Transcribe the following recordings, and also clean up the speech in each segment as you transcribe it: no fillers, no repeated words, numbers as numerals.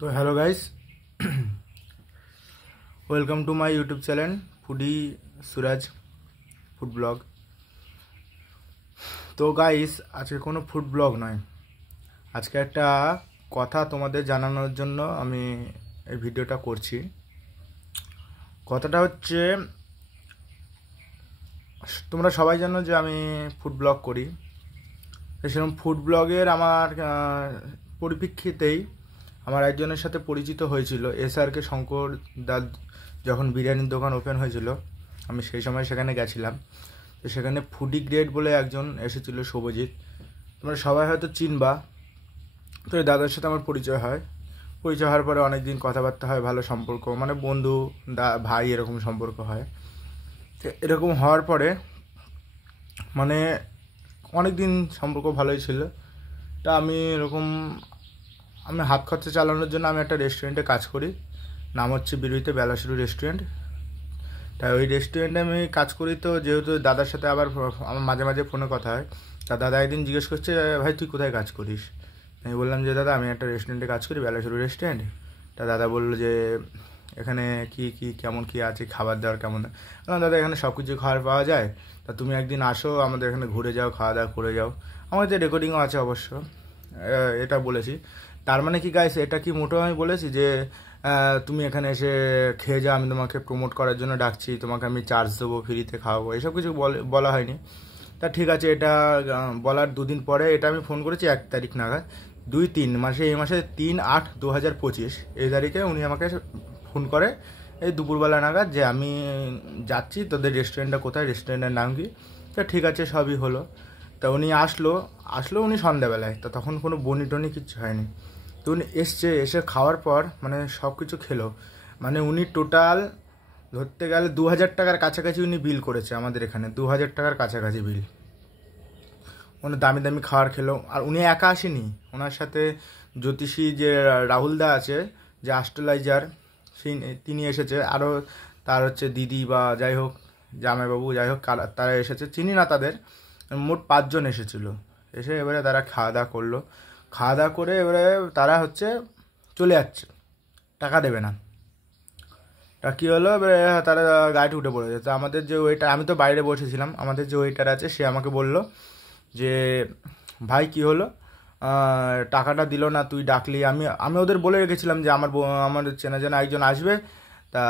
तो hello guys, welcome to my YouTube channel foodie Suraj food blog. তো guys, আজকে কোনো ফুড ব্লগ নয়, আজকে একটা কথা তোমাদের জানানোর জন্য আমি এই ভিডিওটা করছি। কথাটা হচ্ছে, তোমরা সবাই জানো যে আমি ফুড ব্লগ করি। সেরকম ফুড ব্লগের আমার পরিপ্রেক্ষিতেই আমার একজনের সাথে পরিচিত হয়েছিল। SRK শঙ্কর দাদ যখন বিরিয়ানির দোকান ওপেন হয়েছিল, আমি সেই সময় সেখানে গেছিলাম। তো সেখানে ফুডি গ্রেড বলে একজন এসেছিল, শুভজিৎ, তোমরা সবাই হয়তো চিনবা। তো এই দাদার সাথে আমার পরিচয় হয়। পরিচয় হওয়ার পরে অনেক দিন কথাবার্তা হয়, ভালো সম্পর্ক, মানে বন্ধু ভাই এরকম সম্পর্ক হয়। তো এরকম হওয়ার পরে মানে অনেক দিন সম্পর্ক ভালোই ছিল। তা আমি হাত খরচা চালানোর জন্য আমি একটা রেস্টুরেন্টে কাজ করি, নাম হচ্ছে বিরুইতে বেলাশুরু রেস্টুরেন্ট। তাই ওই রেস্টুরেন্টে আমি কাজ করি। তো যেহেতু দাদার সাথে আবার আমার মাঝে মাঝে ফোনে কথা হয়, তা দাদা একদিন জিজ্ঞেস করছে, ভাই তুই কোথায় কাজ করিস? আমি বললাম যে দাদা আমি একটা রেস্টুরেন্টে কাজ করি, বেলাশুরু রেস্টুরেন্ট। তা দাদা বললো যে এখানে কি কি কেমন কি আছে, খাবার দাবার কেমন? বললাম দাদা এখানে সব কিছু খাবার পাওয়া যায়, তা তুমি একদিন আসো আমাদের এখানে ঘুরে যাও, খাওয়া দাওয়া করে যাও। আমাদের রেকর্ডিংও আছে অবশ্য, এটা বলেছি। তার মানে কি গাইস, এটা কি মোটেও আমি বলেছি যে তুমি এখানে এসে খেয়ে যাও, আমি তোমাকে প্রমোট করার জন্য ডাকছি, তোমাকে আমি চার্জ দেবো, ফ্রিতে খাওয়াবো, এসব কিছু বলা হয়নি। তা ঠিক আছে, এটা বলার দুদিন পরে এটা আমি ফোন করেছি 1 তারিখ নাগাদ, 2-3 মাসে, এই মাসে 3-8-2025 এই তারিখে উনি আমাকে ফোন করে এই দুপুরবেলা নাগাদ, যে আমি যাচ্ছি, তোদের রেস্টুরেন্টটা কোথায়, রেস্টুরেন্টের নাম কি? তা ঠিক আছে, সবই হলো। তা উনি আসলো উনি সন্ধ্যাবেলায়। তা তখন কোনো বনি টনি কিচ্ছু হয়নি। তো উনি এসে খাওয়ার পর মানে সব কিছু খেলো। মানে উনি টোটাল ধরতে গেলে 2,000 টাকার কাছাকাছি উনি বিল করেছে আমাদের এখানে, 2,000 টাকার কাছাকাছি বিল। উনি দামি দামি খাবার খেলো। আর উনি একা আসেনি, ওনার সাথে জ্যোতিষী যে রাহুলদা আছে, যে অ্যাস্ট্রোলজার, সেই তিনি এসেছে। আরও তার হচ্ছে দিদি বা যাই হোক, জামাইবাবু যাই হোক, তারা এসেছে, চিনি না তাদের। মোট 5 জন এসেছিলো। এসে এবারে তারা খাওয়া দাওয়া করলো। খাওয়া দাওয়া করে এবারে তারা হচ্ছে চলে যাচ্ছে, টাকা দেবে না। তা কী হলো, এবারে তারা গাড়িতে উঠে পড়েছে। তো আমাদের যে ওয়েটার, আমি তো বাইরে বসেছিলাম, আমাদের যে ওয়েটার আছে সে আমাকে বলল যে ভাই কী হলো, টাকাটা দিল না, তুই ডাকলি। আমি আমি ওদের বলে রেখেছিলাম যে আমাদের চেনা জানা একজন আসবে, তা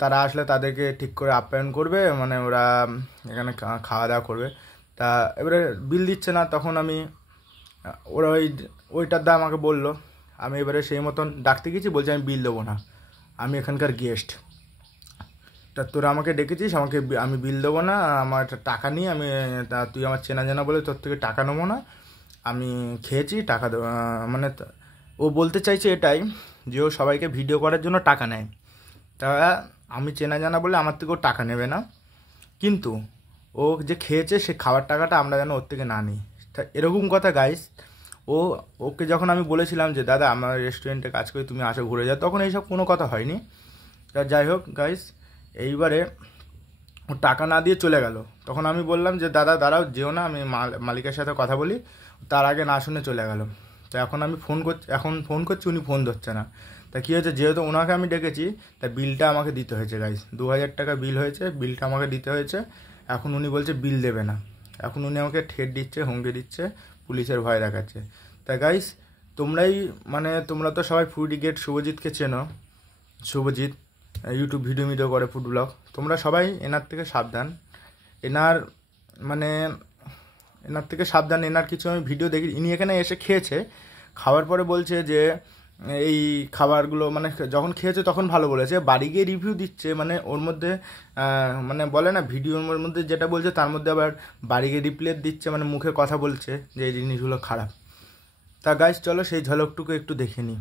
তারা আসলে তাদেরকে ঠিক করে আপ্যায়ন করবে, মানে ওরা এখানে খাওয়া দাওয়া করবে। তা এবারে বিল দিচ্ছে না, তখন আমি ওরা ওইটার দা আমাকে বললো। আমি এবারে সেই মতন ডাকতে গেছি, বলছি আমি বিল দেবো না, আমি এখানকার গেস্ট। তা তোরা আমাকে ডেকেছিস, আমি বিল দেবো না, আমার টাকা নিয়ে আমি, তা তুই আমার চেনা জানা বলে তোর থেকে টাকা নেবো না, আমি খেয়েছি, টাকা দেবো। মানে ও বলতে চাইছে এটাই, যে ও সবাইকে ভিডিও করার জন্য টাকা নেয়। তা আমি চেনা জানা বলে আমার থেকেও টাকা নেবে না, কিন্তু ও যে খেয়েছে সে খাবার টাকাটা আমরা যেন ওর থেকে না নিই। তা এরকম কথা গাইস। ও ওকে যখন আমি বলেছিলাম যে দাদা আমার রেস্টুরেন্টে কাজ করি, তুমি আসো ঘুরে যাও, তখন এইসব কোনো কথা হয়নি। তা যাই হোক গাইস, এইবারে ও টাকা না দিয়ে চলে গেল। তখন আমি বললাম যে দাদা দাঁড়াও, যেও না, আমি মালিকের সাথে কথা বলি। তার আগে না শুনে চলে গেল। তো এখন ফোন করছি, উনি ফোন ধরছে না। তা কী হয়েছে, যেহেতু ওনাকে আমি ডেকেছি, তা বিলটা আমাকে দিতে হয়েছে গাইস। 2,000 টাকা বিল হয়েছে, বিলটা আমাকে দিতে হয়েছে। এখন উনি বলছে বিল দেবে না। এখন উনি আমাকে ঠেট দিচ্ছে, হুমকি দিচ্ছে, পুলিশের ভয় দেখাচ্ছে। তা গাইস, তোমরা তো সবাই ফুডি গেট শুভজিৎকে চেনো। শুভজিৎ ইউটিউব ভিডিও করে, ফুড ব্লগ। তোমরা সবাই এনার থেকে সাবধান। এনার মানে এনার থেকে সাবধান। এনার কিছু আমি ভিডিও দেখি, ইনি এখানে এসে খেয়েছে, খাওয়ার পরে বলছে যে এই খাবারগুলো, মানে যখন খেয়েছে তখন ভালো বলেছে, বাড়ি গিয়ে রিভিউ দিচ্ছে, মানে ওর মধ্যে মানে বলে না, ভিডিওর মধ্যে যেটা বলছে তার মধ্যে আবার বাড়ি গিয়ে রিপ্লে দিচ্ছে, মানে মুখে কথা বলছে যে এই জিনিসগুলো খারাপ। তা গাইস, চলো সেই ঝলকটুকু একটু দেখে নিই।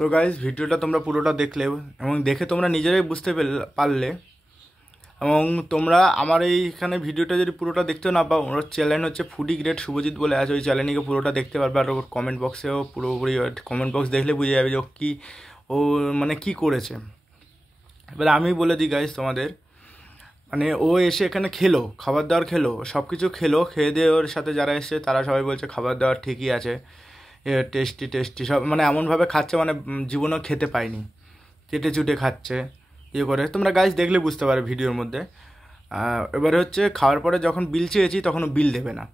তো গাইজ ভিডিওটা তোমরা পুরোটা দেখলে এবং দেখে তোমরা নিজেরাই বুঝতে পারলে, এবং তোমরা আমার এইখানে ভিডিওটা যদি পুরোটা দেখতে না পাও, ওর চ্যানেল হচ্ছে ফুডি গ্রেড শুভজিৎ বলে আছে, ওই চ্যানেলকে পুরোটা দেখতে পারবে। আর ওর কমেন্ট বক্সেও পুরোপুরি কমেন্ট বক্স দেখলে বুঝে যাবে যে ও মানে কী করেছে। এবারে আমি বলে দিই গাইজ তোমাদের, মানে ও এসে এখানে খেলো, খাবার দাবার খেলো, সব কিছু খেলো, খেয়ে দিয়ে ওর সাথে যারা এসে তারা সবাই বলছে খাবার দাবার ঠিকই আছে, টেস্টি টেস্টি সব, মানে এমনভাবে খাচ্ছে মানে জীবনেও খেতে পায়নি, চেটে চুটে খাচ্ছে ইয়ে করে। তোমরা গাইজ দেখলে বুঝতে পারো ভিডিওর মধ্যে। এবারে হচ্ছে খাওয়ার পরে যখন বিল চেয়েছি তখন ও বিল দেবে না,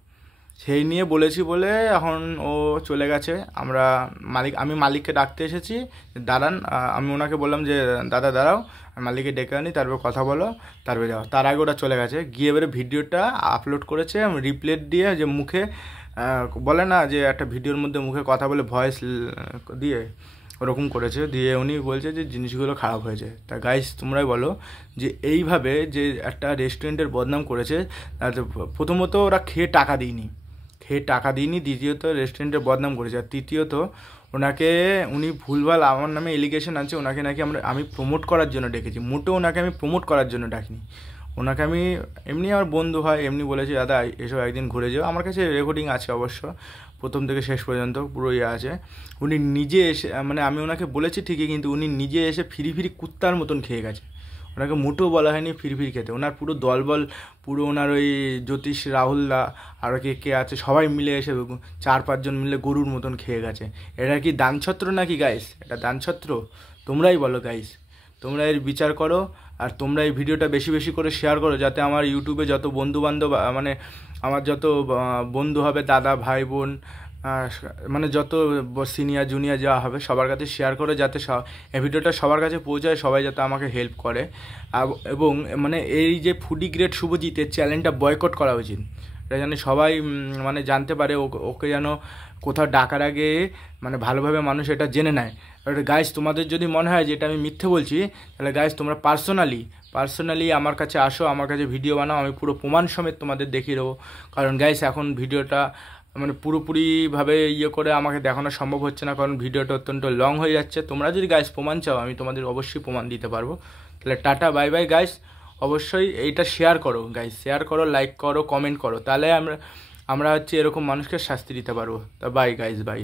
সেই নিয়ে বলেছি বলে এখন ও চলে গেছে। আমি মালিককে ডাকতে এসেছি, দাঁড়ান, আমি ওনাকে বললাম যে দাদা দাঁড়াও, মালিককে ডেকে আনি, তারপর কথা বলো, তারপরে যাও। তার আগে ওরা চলে গেছে, গিয়ে এবারে ভিডিওটা আপলোড করেছে রিপ্লেট দিয়ে, যে মুখে বলে না যে একটা ভিডিওর মধ্যে মুখে কথা বলে ভয়েস দিয়ে, ওরকম করেছে। দিয়ে উনি বলছে যে জিনিসগুলো খারাপ হয়েছে। তা গাইস তোমরাই বলো যে এইভাবে যে একটা রেস্টুরেন্টের বদনাম করেছে, প্রথমত ওরা খেয়ে টাকা দিইনি, দ্বিতীয়ত রেস্টুরেন্টের বদনাম করেছে, আর তৃতীয়ত উনি ভুলভাল আমার নামে এলিগেশন আছে, ওনাকে নাকি আমি প্রমোট করার জন্য ডেকেছি। মোটেও ওনাকে আমি প্রমোট করার জন্য ডাকিনি, ওনাকে আমি এমনি আমার বন্ধু হয় এমনি বলেছি দাদা এসব একদিন ঘুরে যাও। আমার কাছে রেকর্ডিং আছে অবশ্য, প্রথম থেকে শেষ পর্যন্ত পুরো ইয়ে আছে। উনি নিজে এসে, মানে আমি ওনাকে বলেছি ঠিকই, কিন্তু উনি নিজে এসে ফিরি কুত্তার মতন খেয়ে গেছে। ওনাকে মোটেও বলা হয়নি ফিরি খেতে। ওনার পুরো দলবল, পুরো ওনার ওই জ্যোতিষ, রাহুলদা আর কে আছে সবাই মিলে এসে 4-5 জন মিলে গরুর মতন খেয়ে গেছে। এটা কি দানছত্র নাকি গাইস? এটা দানছত্র? তোমরাই বলো গাইস, তোমরা এর বিচার করো। আর তোমরা এই ভিডিওটা বেশি বেশি করে শেয়ার করো, যাতে আমার ইউটিউবে যত বন্ধুবান্ধব, মানে আমার যত বন্ধু হবে, দাদা ভাই বোন, মানে যত সিনিয়র জুনিয়র যাওয়া হবে সবার কাছে শেয়ার করে, যাতে এই ভিডিওটা সবার কাছে পৌঁছায়, সবাই যাতে আমাকে হেল্প করে। এবং মানে এই যে ফুডি গ্রেড শুভজিতের চ্যানেলটা বয়কট করা উচিত, এটা যেন সবাই মানে জানতে পারে, ওকে যেন কোথাও ডাকার আগে মানে ভালোভাবে মানুষ এটা জেনে নেয়। গাইস তোমাদের যদি মনে হয় যে এটা আমি মিথ্যে বলছি, তাহলে গাইস তোমরা পার্সোনালি আমার কাছে আসো, আমার কাছে ভিডিও বানাও, আমি পুরো প্রমাণ সমেত তোমাদের দেখিয়ে দেবো। কারণ গাইস এখন ভিডিওটা মানে পুরোপুরিভাবে ইয়ে করে আমাকে দেখানো সম্ভব হচ্ছে না, কারণ ভিডিওটা অত্যন্ত লং হয়ে যাচ্ছে। তোমরা যদি গাইস প্রমাণ চাও, আমি তোমাদের অবশ্যই প্রমাণ দিতে পারবো। তাহলে টাটা বাই বাই গাইস। অবশ্যই এইটা শেয়ার করো গাইস, শেয়ার করো, লাইক করো, কমেন্ট করো, তাহলে আমরা হচ্ছে এরকম মানুষকে শাস্তি দিতে পারবো। তা বাই গাইস, বাই।